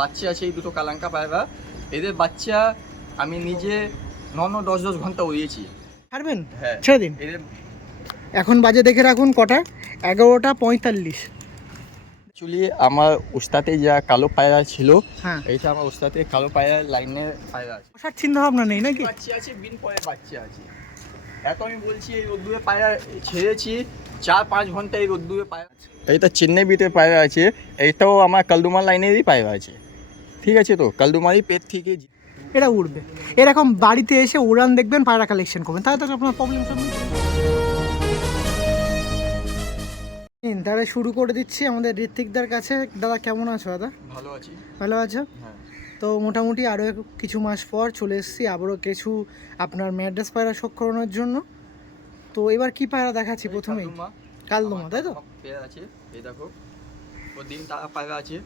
বাচ্চা আছে এই দুটো কালাঙ্কা পায়রা। এদের বাচ্চা আমি নিজে 9-10 ঘন্টা উড়িয়েছি। ছাড়বেন? হ্যাঁ, ছেড়ে দিন। এদের এখন বাজে দেখে রাখুন কটা, 11টা 45। অ্যাকচুয়ালি আমার উস্তাতে যা কালো পায়রা ছিল, হ্যাঁ, এইটা আমার উস্তাতে কালো পায়রার লাইনের পায়রা আছে। বসার চিন্তা ভাবনা নেই নাকি? বাচ্চা আছে, বিন পরে বাচ্চা আছে। এত আমি বলছি এই রোদ্দুরে পায়রা ছেড়েছি 4-5 ঘন্টা এই রোদ্দুরে পায়রা। এইটা চেন্নাই বিটে পায়রা আছে, এইটাও আমার কালদুমা লাইনেরই পায়রা আছে। ঠিক আছে, তো কালদুমারই পেট থেকে এটা উড়বে। এরকম বাড়িতে এসে উড়ান দেখবেন, পায়রা কালেকশন করবেন, তাহলে তো আপনার প্রবলেম সব তাহলে শুরু করে দিচ্ছি আমাদের ঋত্বিকদার কাছে। দাদা কেমন আছো? দাদা ভালো আছি। ভালো আছো? হ্যাঁ, তো মোটামুটি আরও কিছু মাস পর চলে এসেছি আবারও কিছু আপনার ম্যাড্রাস পায়রা শখ করানোর জন্য। তো এবার কি পায়রা দেখাচ্ছি? প্রথমেই কালদমা, তাই তো? পেয়ার আছে, এই দেখো ও ডিম তারা পায়রা আছে।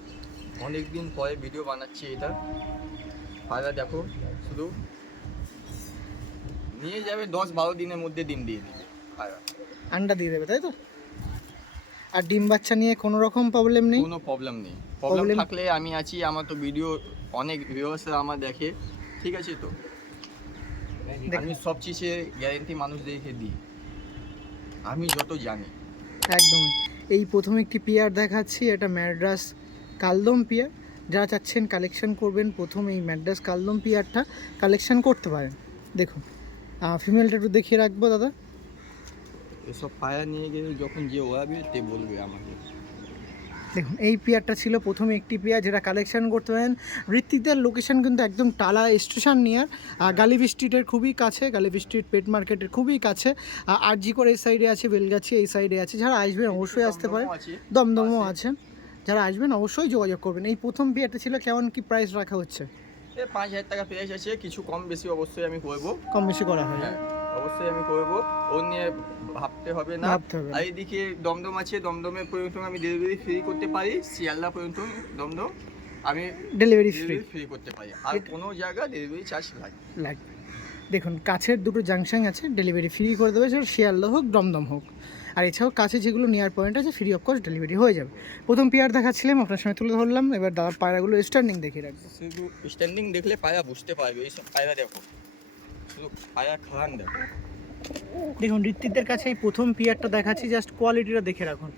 অনেক দিন পরে ভিডিও বানাচ্ছি। এটা পায়রা দেখো, শুধু নিয়ে যাবে 10-12 দিনের মধ্যে ডিম দিয়ে দিবে পায়রা। আন্ডা দিয়ে দেবে, তাই তো? আর ডিম বাচ্চা নিয়ে কোনো রকম প্রবলেম নেই? কোনো প্রবলেম নেই। প্রবলেম থাকলে আমি আছি, আমার তো ভিডিও অনেক ভিউয়ার্সরা আমার দেখে। ঠিক আছে, তো আমি সব চিজে গ্যারেন্টি মানুষদেরকে দিই, আমি যত জানি। একদমই। এই প্রথমে একটি পেয়ার দেখাচ্ছি, এটা ম্যাড্রাস কালদম পেয়ার। যারা চাচ্ছেন কালেকশন করবেন, প্রথম এই ম্যাড্রাস কালদম পেয়ারটা কালেকশন করতে পারেন। দেখুন ফিমেলটা একটু দেখিয়ে রাখবো দাদা। এসব পায়রা নিয়ে গেলে যখন যে ওড়াবে তে বলবে আমাকে। দেখুন এই পেয়ারটা ছিল প্রথমে একটি পেয়ার যেটা কালেকশন করতে পারেন। ঋত্বিকদের লোকেশন কিন্তু একদম টালা স্টেশন নিয়ার, গালিবি স্ট্রিটের খুবই কাছে, গালিবি স্ট্রিট পেট মার্কেটের খুবই কাছে। আরজি করে এই সাইডে আছে, বেলগাছি এই সাইডে আছে। যারা আসবেন অবশ্যই আসতে পারেন, দমদমও আছে। যারা আসবেন অবশ্যই যোগাযোগ করবেন। এই প্রথম পেয়ারটা ছিল, কেমন কি প্রাইস রাখা হচ্ছে? 5,000 টাকা প্রাইস আছে, কিছু কম বেশি অবশ্যই আমি করবো। কম বেশি করা হয়? হ্যাঁ, অবশ্যই আমি করবো, ও নিয়ে ভাবতে হবে না। আর এইদিকে দমদম আছে, দমদমে পর্যন্ত আমি ডেলিভারি ফ্রি করতে পারি। শিয়ালদা পর্যন্ত দমদম আমি ডেলিভারি ফ্রি করতে পারি। আর কোনো জায়গা ডেলিভারি চার্জ লাগবে। দেখুন কাছের দুটো জাংশন আছে, ডেলিভারি ফ্রি করে দেবে, সেটা শিয়ালদা হোক দমদম হোক। আর এছাড়াও কাছে যেগুলো নিয়ার পয়েন্ট আছে, ফ্রি অফ কস্ট ডেলিভারি হয়ে যাবে। প্রথম পেয়ার দেখাচ্ছিলাম, আপনার সঙ্গে তুলে ধরলাম। এবার দাদার পায়রাগুলো স্ট্যান্ডিং দেখিয়ে রাখবো। শুধু স্ট্যান্ডিং দেখলে পায়রা বুঝতে পারবে। এইসব পায়রা দেখো, শুধু পায়রা খান দেখো। দেখুন ঋত্বিকদের কাছে এই প্রথম পেয়ারটা দেখাচ্ছি, জাস্ট কোয়ালিটিটা দেখে রাখুন।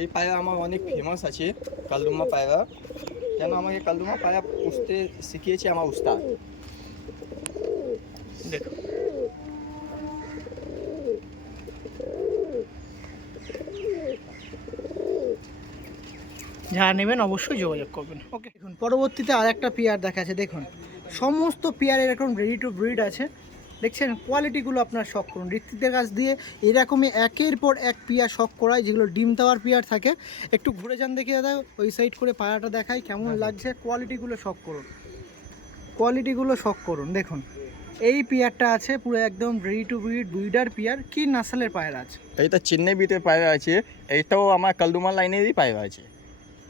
এই পায়রা আমার অনেক ফেমাস আছে, কালদুমা পায়রা। কেন আমাকে কালদুমা পায়রা পুষতে শিখিয়েছে আমার উস্তাদ। দেখুন যারা নেবেন অবশ্যই যোগাযোগ করবেন। ওকে, দেখুন পরবর্তীতে আর একটা পেয়ার দেখাচ্ছে। দেখুন সমস্ত পেয়ার এরকম রেডি টু ব্রিড আছে। দেখছেন কোয়ালিটিগুলো আপনার শখ করুন। ঋত্বিকদের কাছ দিয়ে এরকমই একের পর এক পেয়ার শখ করায়, যেগুলো ডিম দেওয়ার পেয়ার থাকে। একটু ঘুরে যান দেখি দাদা, ওই সাইড করে পায়াটা দেখাই কেমন লাগছে। কোয়ালিটিগুলো শখ করুন, কোয়ালিটিগুলো শখ করুন। দেখুন এই পেয়ারটা আছে পুরো একদম ready to breed breeder pair. কি নাসালের পায়রা আছে? এইটা চেন্নাই বিটের পায়রা আছে, এইটাও আমার কালদুমা লাইনেরই পায়রা আছে।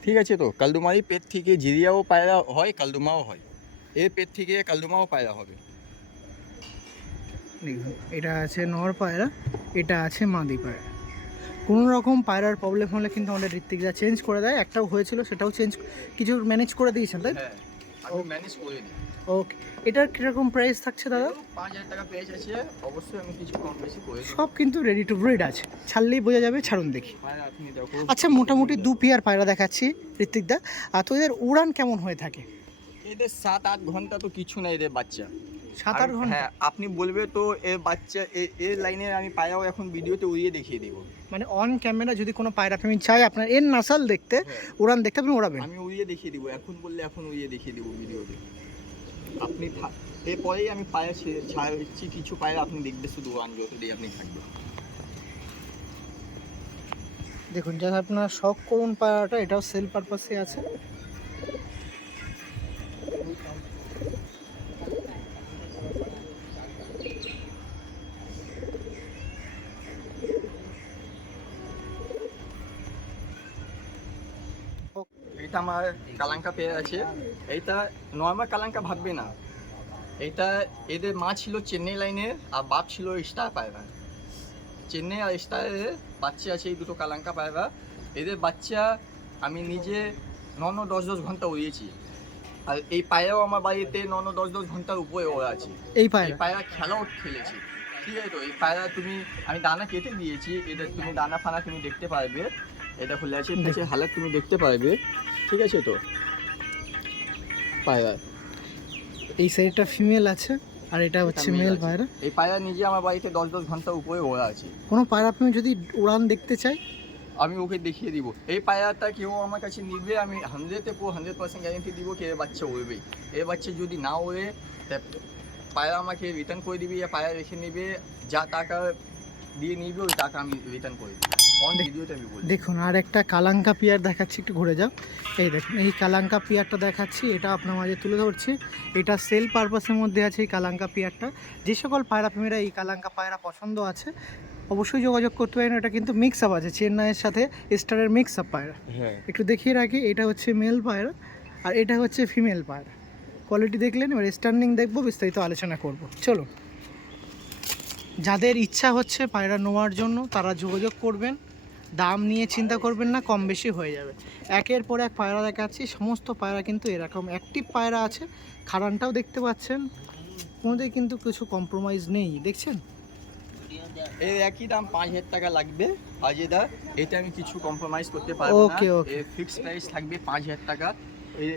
ঠিক আছে, তো কালদুমারই পেট থেকে জিরিয়াও পায়রা হয়, কালদুমাও হয়। এর পেট থেকে কালদুমাও পায়রা হবে। দেখুন এটা আছে নর পায়রা, এটা আছে মাদি পায়রা। কোনো রকম পায়রার প্রবলেম হলে কিন্তু আমাদের ঋত্বিকরা চেঞ্জ করে দেয়। একটাও হয়েছিল, সেটাও চেঞ্জ কিছু ম্যানেজ করে দিয়েছেন, তাই? হ্যাঁ, আমি ম্যানেজ করে দিই। ওকে, এটার কীরকম প্রাইস থাকছে দাদা? 5,000 টাকা প্রাইস আছে, অবশ্যই আমি কিছু কম বেশি করে দিই। সব কিন্তু রেডি টু ব্রিড আছে, ছাড়লেই বোঝা যাবে। ছাড়ুন দেখি। পায়রা আপনি দেখো। আচ্ছা মোটামুটি 2 পেয়ার পায়রা দেখাচ্ছি ঋত্বিকদা। আর তো এদের উড়ান কেমন হয়ে থাকে? এদের 7-8 ঘন্টা তো কিছু না এদের বাচ্চা। 7-8 ঘন্টা? হ্যাঁ, আপনি বলবে তো এর বাচ্চা এর লাইনে আমি পায়রাও এখন ভিডিওতে উড়িয়ে দেখিয়ে দেবো। মানে অন ক্যামেরা যদি কোনো পায়রা প্রেমী চায় আপনার এর নাসাল দেখতে, উড়ান দেখতে, আপনি ওড়াবেন? আমি উড়িয়ে দেখিয়ে দিব, এখন বললে এখন উড়িয়ে দেখিয়ে দেবো ভিডিওতে। আপনি এরপরেই আমি পায়রা ছাড়ছি, কিছু পায়রা আপনি দেখবে, শুধু উড়ান যতদিন আপনি থাকবে। দেখুন যারা আপনার শখ করুন পায়রাটা, এটাও সেল পারপাসে আছে। এটা আমার কালাঙ্কা পেয়ার আছে। এইটা নর্মাল কালাঙ্কা ভাববে না, এইটা এদের মা ছিল চেন্নাই লাইনের আর বাপ ছিল স্টার পায়রা। চেন্নাই আর স্টারের বাচ্চা আছে এই দুটো কালাঙ্কা পায়রা। এদের বাচ্চা আমি নিজে 9-10 ঘন্টা উড়িয়েছি। আর এই পায়রাও আমার বাড়িতে 9-10 ঘন্টার উপরে ওরা আছে। এই এই পায়রা পায়রা খেলাও খেলেছি, ঠিক আছে তো। এই পায়রা আমি দানা কেটে দিয়েছি, এটা তুমি দানা ফানা তুমি দেখতে পারবে, এটা খুলে আছে হালাত তুমি দেখতে পারবে, ঠিক আছে তো। পায়রা এই সাইডটা ফিমেল আছে আর এটা হচ্ছে মেল পায়রা। এই পায়রা নিজে আমার বাড়িতে 10 ঘন্টা উপরে ওরা আছে। কোনো পায়রা প্রেমী যদি উড়ান দেখতে চাই আমি ওকে দেখিয়ে দিব। এই পায়রাটা কেউ আমার কাছে নিবে, আমি 100% গ্যারেন্টি দিব কি এর বাচ্চা উড়বে। এর বাচ্চা যদি না ওড়ে, পায়রা আমাকে রিটার্ন করে দিবি, পায়রা রেখে নিবে, যা টাকা দিয়ে নিবে ওই টাকা আমি রিটার্ন করে দিই। অন ভিডিওতে আমি বলি। দেখুন আর একটা কালাঙ্কা পিয়ার দেখাচ্ছি, একটু ঘুরে যাও। এই দেখুন এই কালাঙ্কা পিয়ারটা দেখাচ্ছি, এটা আপনার মাঝে তুলে ধরছি। এটা সেল পারপাসের মধ্যে আছে এই কালাঙ্কা পিয়ারটা। যে সকল পায়রা প্রেমীরা এই কালাঙ্কা পায়রা পছন্দ আছে অবশ্যই যোগাযোগ করতে পারেন। এটা কিন্তু মিক্স আপ আছে, চেন্নাইয়ের সাথে স্টারের মিক্স আপ পায়রা। হ্যাঁ, একটু দেখিয়ে রাখি, এটা হচ্ছে মেল পায়রা আর এটা হচ্ছে ফিমেল পায়রা। কোয়ালিটি দেখলেন, এবার স্ট্যান্ডিং দেখবো, বিস্তারিত আলোচনা করব। চলো, যাদের ইচ্ছা হচ্ছে পায়রা নেওয়ার জন্য তারা যোগাযোগ করবেন, দাম নিয়ে চিন্তা করবেন না, কম বেশি হয়ে যাবে। একের পর এক পায়রা দেখাচ্ছি, সমস্ত পায়রা কিন্তু এরকম অ্যাক্টিভ পায়রা আছে। খাড়ানটাও দেখতে পাচ্ছেন, কোনোদিকে কিন্তু কিছু কম্প্রোমাইজ নেই, দেখছেন। এর একই দাম 5,000 টাকা লাগবে অজয়দা, এটা আমি কিছু কম্প্রোমাইজ করতে পারবো না। ওকে, ওকে। এর ফিক্স প্রাইস থাকবে 5,000 টাকা।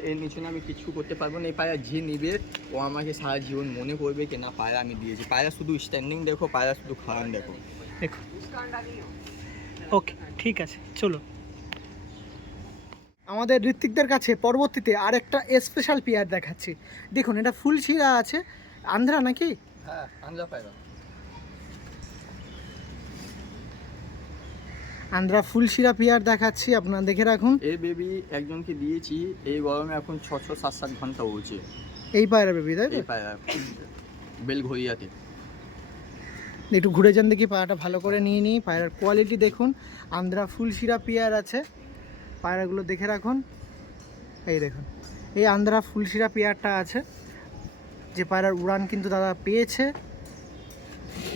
এর নিচে আমি কিছু করতে পারবো না। এই পায়রা যে নিবে ও আমাকে সারা জীবন মনে করবে কি না পায়রা আমি দিয়েছি। পায়রা শুধু স্ট্যান্ডিং দেখো, পায়রা শুধু খাওয়ান দেখো। দেখো, ওকে, ঠিক আছে, চলো। আমাদের ঋত্বিকদের কাছে পরবর্তীতে আরেকটা স্পেশাল পেয়ার দেখাচ্ছি। দেখুন এটা ফুল শিরা আছে, আন্ধ্রা নাকি? হ্যাঁ, আন্ধ্রা পায়রা। আন্ধ্রা ফুল শিরা পেয়ার দেখাচ্ছি, আপনারা দেখে রাখুন। এই বেবি একজনকে দিয়েছি, এই গরমে এখন 6-7 ঘন্টা উড়ছে। এই পায়রা বেবি, তাই তো? এই পায়রা বেলঘরিয়াতে। একটু ঘুরে যান দেখি, পায়রাটা ভালো করে নিয়ে নিই। পায়রার কোয়ালিটি দেখুন, আন্ধ্রা ফুল শিরা পেয়ার আছে। পায়রাগুলো দেখে রাখুন, এই দেখুন এই আন্ধ্রা ফুল শিরা পেয়ারটা আছে। যে পায়রার উড়ান কিন্তু দাদা পেয়েছে,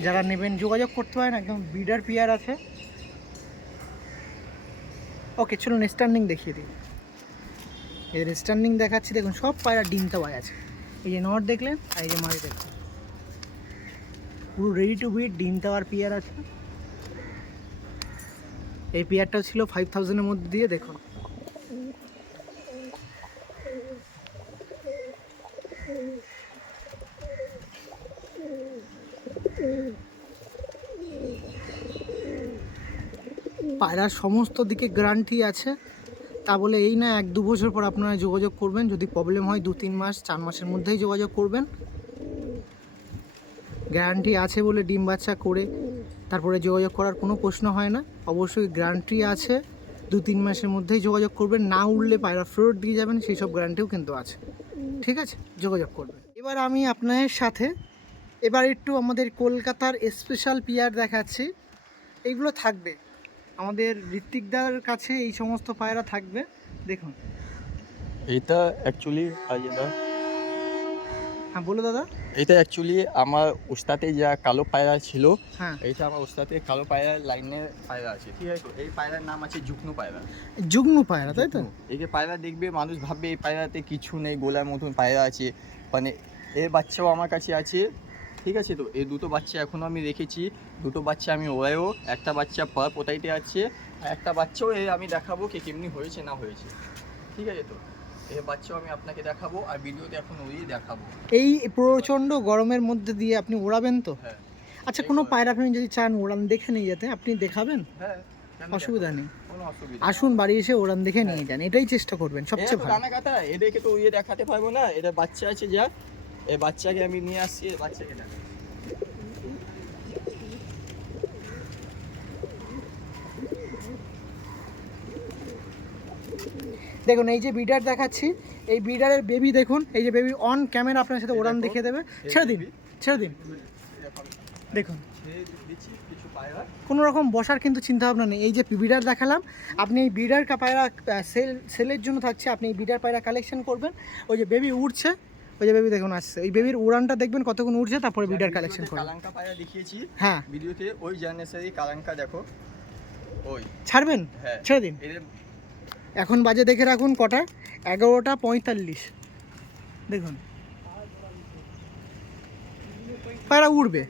যারা নেবেন যোগাযোগ করতে পারেন। একদম বিডার পেয়ার আছে। ওকে, চলুন স্ট্যান্ডিং দেখিয়ে দিই। এর স্ট্যান্ডিং দেখাচ্ছি, দেখুন সব পায়রা ডিম তাওয়ায় আছে। এই যে নট দেখলেন আর এই যে মাঝে দেখলেন, পুরো রেডি টু বিট ডিম তাওয়ার পেয়ার আছে। এই পেয়ারটাও ছিল 5,000-এর মধ্যে দিয়ে। দেখুন পায়রার সমস্ত দিকে গ্যারান্টি আছে। তা বলে এই না 1-2 বছর পর আপনারা যোগাযোগ করবেন। যদি প্রবলেম হয় 2-3 মাস 4 মাসের মধ্যেই যোগাযোগ করবেন। গ্যারান্টি আছে বলে ডিম বাচ্চা করে তারপরে যোগাযোগ করার কোনো প্রশ্ন হয় না। অবশ্যই গ্যারান্টি আছে, 2-3 মাসের মধ্যেই যোগাযোগ করবেন। না উঠলে পায়রা ফেরত দিয়ে যাবেন, সেই সব গ্যারান্টিও কিন্তু আছে। ঠিক আছে, যোগাযোগ করবেন। এবার আমি আপনাদের সাথে একটু আমাদের কলকাতার স্পেশাল পেয়ার দেখাচ্ছি। এইগুলো থাকবে আমাদের ঋত্বিকদার কাছে, এই সমস্ত পায়রা থাকবে। দেখুন এটা অ্যাকচুয়ালি অজয়দা, হ্যাঁ বলো দাদা। এটা অ্যাকচুয়ালি আমার ওস্তাতে যা কালো পায়রা ছিল, হ্যাঁ, এইটা আমার ওস্তাতে কালো পায়রার লাইনের পায়রা আছে, ঠিক আছে তো। এই পায়রার নাম আছে যুগ্নু পায়রা। যুগ্নু পায়রা, তাই তো? এই যে পায়রা দেখবে মানুষ ভাববে এই পায়রাতে কিছু নেই, গোলার মতন পায়রা আছে, মানে এর বাচ্চাও আমার কাছে আছে, ঠিক আছে তো। এই দুটো বাচ্চা এখনও আমি রেখেছি, দুটো বাচ্চা আমি ওরাইও, একটা বাচ্চা পার পোতাইতে আছে, আর একটা বাচ্চাও আমি দেখাবো কি কেমনি হয়েছে না হয়েছে, ঠিক আছে তো। এই বাচ্চাও আমি আপনাকে দেখাবো আর ভিডিওতে এখন ওই দেখাবো। এই প্রচণ্ড গরমের মধ্যে দিয়ে আপনি ওড়াবেন তো? হ্যাঁ। আচ্ছা, কোনো পায়রা আপনি যদি চান ওড়ান দেখে নিয়ে যেতে, আপনি দেখাবেন, হ্যাঁ, কেন অসুবিধা দেখাবো? নেই। কোনো অসুবিধা আসুন বাড়ি এসে ওড়ান দেখে নিয়ে যান, এটাই চেষ্টা করবেন, সবচেয়ে ভালো। দানা কাটা এদেরকে তো দেখাতে পারবো না, এদের বাচ্চা আছে যা, এই বাচ্চাকে আমি নিয়ে আসছি, এই বাচ্চাকে দেখা। দেখুন এই যে বিডার দেখাচ্ছি, এই বিডারের বেবি দেখুন, এই যে বেবি অন ক্যামেরা আপনার সাথে ওড়ান দেখিয়ে দেবে। ছেড়ে দিন, ছেড়ে দিন। দেখুন কোনো রকম বসার কিন্তু চিন্তা ভাবনা নেই। এই যে বিডার দেখালাম, আপনি এই বিডার পায়রা সেলের জন্য থাকছে, আপনি এই বিডার পায়রা কালেকশন করবেন। ওই যে বেবি উঠছে, ওই যে বেবি দেখুন আসছে, ওই বেবির উড়ানটা দেখবেন কতক্ষণ উঠছে, তারপরে বিডার কালেকশন করবেন। কালাঙ্কা পায়রা দেখিয়েছি হ্যাঁ, ভিডিওতে, ওই জার্নেসারি কালাঙ্কা দেখো, ওই ছাড়বেন, হ্যাঁ ছেড়ে দিন। এদের এখন বাজে দেখে রাখুন কটা, 11:45। দেখুন পায়রা উড়বে,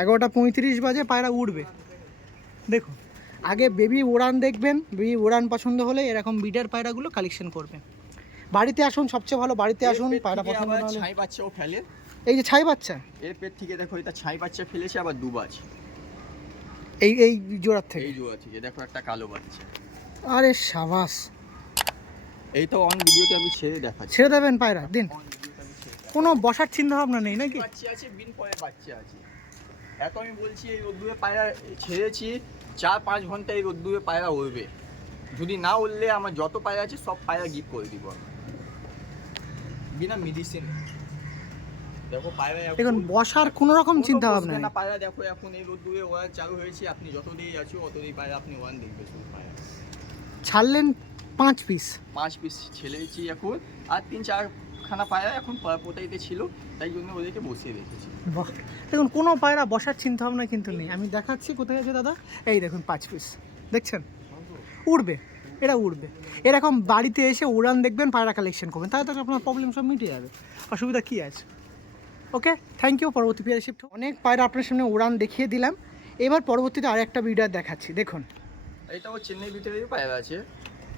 11:35 বাজে, পায়রা উড়বে। দেখুন আগে বেবি উড়ান দেখবেন, বেবি উড়ান পছন্দ হলে এরকম বিডার পায়রাগুলো কালেকশন করবেন। বাড়িতে আসুন, সবচেয়ে ভালো বাড়িতে আসুন। পায়রা পছন্দ না হলে ছাই বাচ্চাও ফেলে, এই যে ছাই বাচ্চা, এর পেট থেকে দেখো এটা ছাই বাচ্চা ফেলেছে, আবার দুবাজ এই জোড়ার থেকে, এই জোড়া থেকে দেখো একটা কালো বাচ্চা। আরে সাবাস, এই তো অন ভিডিওতে আমি ছেড়ে দেখাচ্ছি। ছেড়ে দেবেন পায়রা দিন, On ভিডিওতে আমি ছেড়ে দেখাচ্ছি। কোনো বসার চিন্তা ভাবনা নেই নাকি? বাচ্চা আছে, বিন পরে বাচ্চা আছে। এত আমি বলছি এই রোদ্দুরে পায়রা ছেড়েছি, 4-5 ঘন্টা এই রোদ্দুরে পায়রা উড়বে। যদি না উড়লে আমার যত পায়রা আছে সব পায়রা গিফট করে দিব আমি, বিনা মেডিসিন। দেখো পায়রা এখন দেখুন বসার কোনো রকম চিন্তা ভাবনা বসবে নেই। না পায়রা। দেখো এখন এই রোদ্দুরে ওয়ান চালু হয়েছে, আপনি যত দিয়ে আছো অত দিয়ে পায়রা আপনি ওয়ান দেখবে শুধু পায়রা। ছাড়লেন 5 পিস, 5 পিস ছেড়েছি এখন, আর 3-4 খানা পায়রা এখন পোতাইতে ছিল, তাই জন্য ওদেরকে বসিয়ে রেখেছি। বাহ, দেখুন কোনো পায়রা বসার চিন্তা ভাবনা কিন্তু নেই। আমি দেখাচ্ছি কোথায় আছে দাদা, এই দেখুন 5 পিস, দেখছেন উড়বে, এরা উড়বে। এরকম বাড়িতে এসে উড়ান দেখবেন, পায়রা কালেকশন করবেন, তাহলে তো আপনার প্রবলেম সব মিটে যাবে, অসুবিধা কী আছে। ওকে, থ্যাংক ইউ। পরবর্তী পেয়ারে শিফট। অনেক পায়রা আপনার সামনে উড়ান দেখিয়ে দিলাম, এবার পরবর্তীতে আর একটা ভিডিও দেখাচ্ছি। দেখুন এইটাও চেন্নাই ভিতরেই পায়রা আছে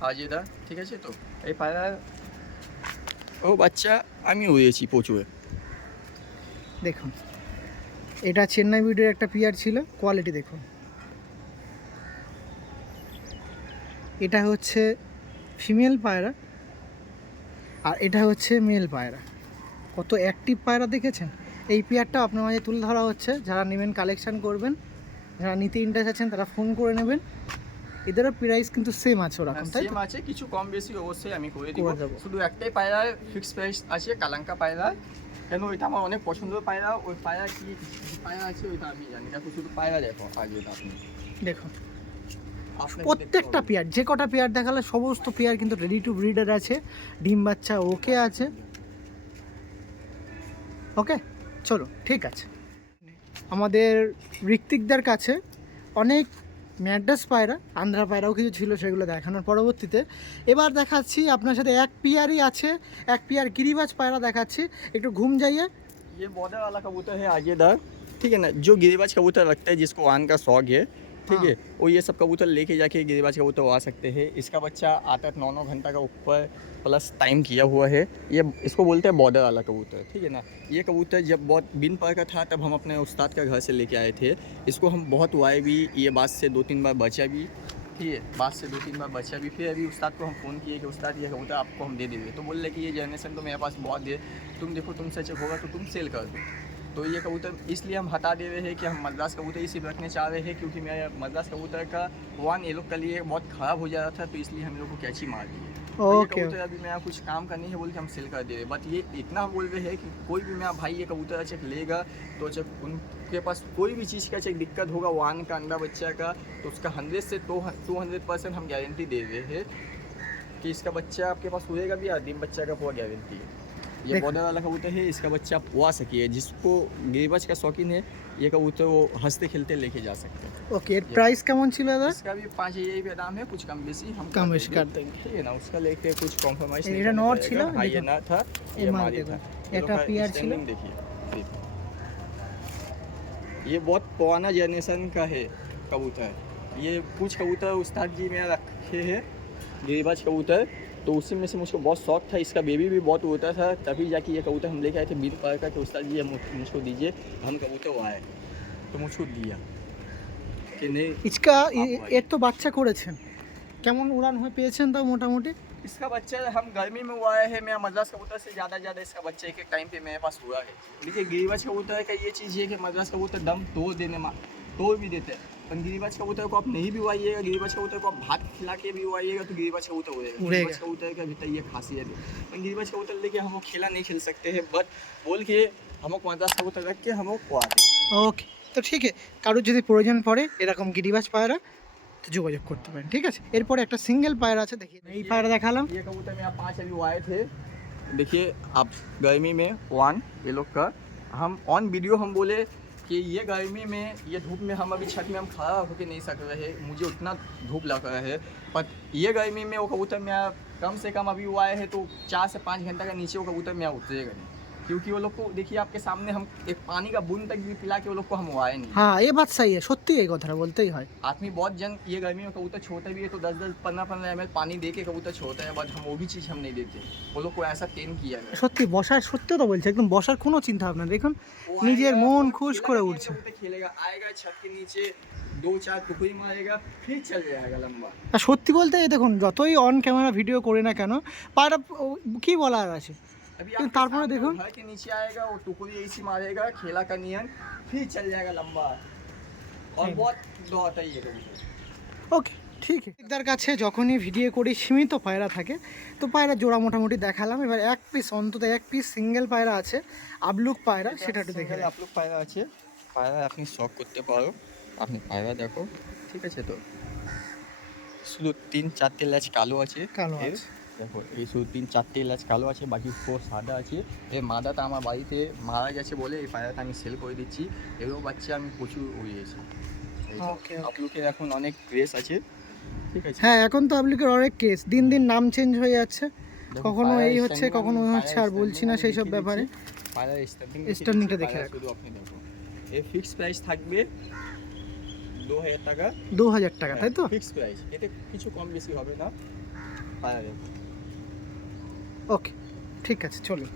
আজিদা, ঠিক আছে। তো এই পায়রা ও বাচ্চা আমি উড়িয়েছি প্রচুর। দেখুন এটা চেন্নাই ভিডিওর একটা পিয়ার ছিল, কোয়ালিটি দেখুন। এটা হচ্ছে ফিমেল পায়রা আর এটা হচ্ছে মেল পায়রা। কত অ্যাক্টিভ পায়রা দেখেছেন। এই পেয়ারটা আপনার মাঝে তুলে ধরা হচ্ছে, যারা নেবেন কালেকশন করবেন, যারা নিতে ইন্টারেস্ট আছেন তারা ফোন করে নেবেন। এদেরও প্রাইস কিন্তু সেম আছে ওরকম, তাই সেম আছে, কিছু কম বেশি অবশ্যই আমি করে দিব। করে দেবো। শুধু একটাই পায়রা ফিক্স প্রাইস আছে, কালাঙ্কা পায়রা। কেন ওইটা আমার অনেক পছন্দের পায়রা, ওই পায়রা কি পায়রা আছে ওইটা আমি জানি। দেখো শুধু পায়রা দেখো আগে আপনি দেখুন আপনাকে প্রত্যেকটা পেয়ার, যে কটা পেয়ার দেখালে সমস্ত পেয়ার কিন্তু রেডি টু ব্রিডার আছে, ডিম বাচ্চা ওকে আছে। ওকে চলো ঠিক আছে। আমাদের ঋত্বিকদের কাছে অনেক ম্যাড্রাস পায়রা, আন্ধ্রা পায়রাও কিছু ছিল, সেগুলো দেখানোর পরবর্তীতে এবার দেখাচ্ছি আপনার সাথে এক পেয়ারই আছে, এক পেয়ার গিরিবাজ পায়রা দেখাচ্ছি। একটু ঘুম যাইয়ে। ये बॉर्डर वाला कबूतर है आगेदार, ठीक है ना, जो गिरिबाज कबूतर रखता है, जिसको आन का शौक है, ठीक है, वो ये सब कबूतर लेके जाके गिरिबाज कबूतर आ सकते हैं। इसका बच्चा 8-9 घंटा का ऊपर प्लस टाइम किया हुआ है। ये इसको बोलते हैं बॉर्डर वाला कबूतर, ठीक है ना। ये कबूतर जब बहुत बिन पर का था तब हम अपने उस्ताद का घर से लेके आए थे। इसको हम बहुत उड़ाए भी, ये बात से 2-3 बार बचा भी, ठीक है, बात से 2-3 बार बचा भी। फिर अभी उस्ताद को हम फ़ोन किए कि उस्ताद ये कबूतर आपको हम दे देंगे, तो बोल रहे कि ये जनरेशन तो मेरे पास बहुत है, तुम देखो तुमसे अच्छा होगा तो तुम सेल कर दो। तो ये कबूतर इसलिए हम हटा दे रहे हैं कि हम मद्रास कबूतर ही सिर्फ रखने चाह रहे हैं, क्योंकि मेरा मद्रास कबूतर का वन ये लोग का लिए बहुत ख़राब हो जा रहा था, तो इसलिए हम लोग को कैची मार दी है। तो ये ओके कबूतर अभी मेरा कुछ काम का नहीं है बोल के हम सेल कर दे रहे हैं। बट ये इतना बोल रहे हैं कि कोई भी मेरा भाई ये कबूतर अच्छा लेगा तो अच्छा उनके पास कोई भी चीज़ का अच्छा दिक्कत होगा वान का अंडा बच्चा का, तो उसका 100 से 200% हम गारंटी दे रहे हैं कि इसका बच्चा आपके पास हुएगा भी, और दिन बच्चा का पूरा गारंटी है। ये देखो। बॉर्डर वाला कबूतर है, इसका बच्चा आप हुआ सकिए, जिसको गिरिबाज का शौकीन है ये कबूतर वो हंसते खेलते लेके जा सकते हैं। ওকে, এর প্রাইস কেমন ছিল দাদা? इसका भी 5 यही पे दाम है, कुछ कम बेसी हम कम कर बेशी देंगे, कर देंगे। ठीक है ना। उसका लेके कुछ कॉम्प्रोमाइज ये नहीं এটা करना नॉट पड़ेगा। ছিল, हाँ ये देखो। ना था, ये ये मार मारी देखो। था। এটা PR ছিল। स्टैंडिंग देखिए, ये बहुत पुराना जनरेशन का है कबूतर। ये कुछ कबूतर उस्ताद जी में रखे हैं गिरिबाज कबूतर, तो उसी में से मुझको बहुत शौक था। इसका बेबी भी बहुत होता था, तभी जाके ये कबूतर हम लेके आए थे बीन पार का कि उस्ताद जी मुझको दीजिए, हम कबूतर वो आए तो मुझको दिया कि नहीं। ইচকা এর তো বাচ্চা করেছেন, কেমন উড়ান হয়ে পেয়েছেন তাও মোটামুটি? इसका बच्चा हम गर्मी में हुआ है, मेरा मद्रास कबूतर से ज़्यादा इसका बच्चा एक टाइम पे मेरे पास हुआ है। देखिए गिरिबाज कबूतर का ये चीज़ है कि मद्रास कबूतर दम तोड़ देने तोड़ भी देते हैं, पर गिरिबाज कबूतर को आप नहीं भी उड़ाइएगा, गिरिबाज कबूतर को आप भात खिला के भी उड़ाइएगा तो गिरिबाज कबूतर उड़ेगा। गिरिबाज कबूतर का भीतर ये खासियत है। पर गिरिबाज कबूतर लेके हम लोग खेला नहीं खेल सकते हैं, बट बोल के हम लोग मद्रास कबूतर रख के हम लोग उड़ाते हैं। ওকে, তো ঠিক আছে, কারোর যদি প্রয়োজন পড়ে এরকম গিরিবাজ পায়রা তো যোগাযোগ করতে পারেন, ঠিক আছে। এরপরে একটা সিঙ্গেল পায়রা আছে, দেখি এই পায়রা দেখালাম। ये कबूतर में आप 5 अभी आए थे, देखिए आप गर्मी में वन ये लोग का हम ऑन वीडियो हम बोले कि ये गर्मी में ये धूप में हम अभी छत में हम खड़ा होकर नहीं सक रहे, मुझे उतना धूप लग रहा है, पर ये गर्मी में वो कबूतर में कम से कम अभी वो आए हैं तो 4 से 5 घंटे का नीचे वो कबूतर में उतरेगा नहीं, क्योंकि वो लोग को देखिए आपके सामने हम एक पानी का बूंद तक भी पिला के वो लोग को हम आए नहीं। হ্যাঁ এই বাত सही है, সত্যি এই কথাটা বলতেই হয়। आदमी बहुत जन ये गर्मी में कबूतर छोड़ते भी है तो 10-10 15-15 ml पानी दे के कबूतर छोड़ते हैं, बट हम वो भी चीज़ हम नहीं देते, वो लोग को ऐसा ट्रेन किया है। সত্যি বসার, সত্যি তো বলছে, একদম বসার কোনো চিন্তা ভাবনা না। দেখুন वो নিজের आएगा, মন और খুশ खेलेगा করে नहीं, উঠছে। कबूतर खेलेगा, आएगा छत के नीचे 2-4 टुकड़ी मारेगा फिर चल जाएगा लंबा। আর সত্যি বলতে এই দেখুন যতই অন ক্যামেরা ভিডিও করি না কেন, পায়রা কি বলার আছে, अभी लेकिन आपके तारपरे सामने देखो। घर के नीचे आएगा वो टुकड़ी ऐसी मारेगा खेला का नियन, फिर चल जाएगा लंबा, और नहीं। बहुत दौड़ता ही है कबूतर। ওকে ঠিক আছে। একদার কাছে যখনই ভিডিও করি সীমিত পায়রা থাকে, তো পায়রা জোড়া মোটামুটি দেখালাম। এবার এক পিস, অন্তত এক পিস সিঙ্গেল পায়রা আছে, আবলুক পায়রা, সেটা একটু দেখে সিঙ্গেল রাখ। আপলোক পায়রা আছে, পায়রা আপনি শখ করতে পারো, আপনি পায়রা দেখো, ঠিক আছে? তো শুধু 3-4টে ল্যাচ কালো আছে, কালো এর আছে। দেখো এই শুধু 3-4টে ল্যাচ কালো আছে, বাকি 4 সাদা আছে। এই মাদাটা আমার বাড়িতে মারা গেছে বলে এই পায়রাটা আমি সেল করে দিচ্ছি, এরও বাচ্চা আমি প্রচুর উড়িয়েছি। ওকে, আপলোকের এখন অনেক ক্রেজ আছে, ঠিক আছে? হ্যাঁ এখন তো আবলুকের অনেক কেস, দিন দিন নাম চেঞ্জ হয়ে যাচ্ছে, দেখো, কখনো পায়রা এই হচ্ছে standing কখনো আমি ওই হচ্ছে, আর পায়রা বলছি না standing সেই সব দেখিয়ে ব্যাপারে। দিচ্ছি। পায়রা স্টার্টিং Standing টা দেখে রাখো। শুধু আপনি দেখো, এর ফিক্স প্রাইস থাকবে 2000 টাকা, 2000 টাকা, তাই তো? ফিক্স প্রাইস, এতে কিছু কম বেশি হবে না। পায়রা দেখো। ওকে ঠিক আছে, চলুন।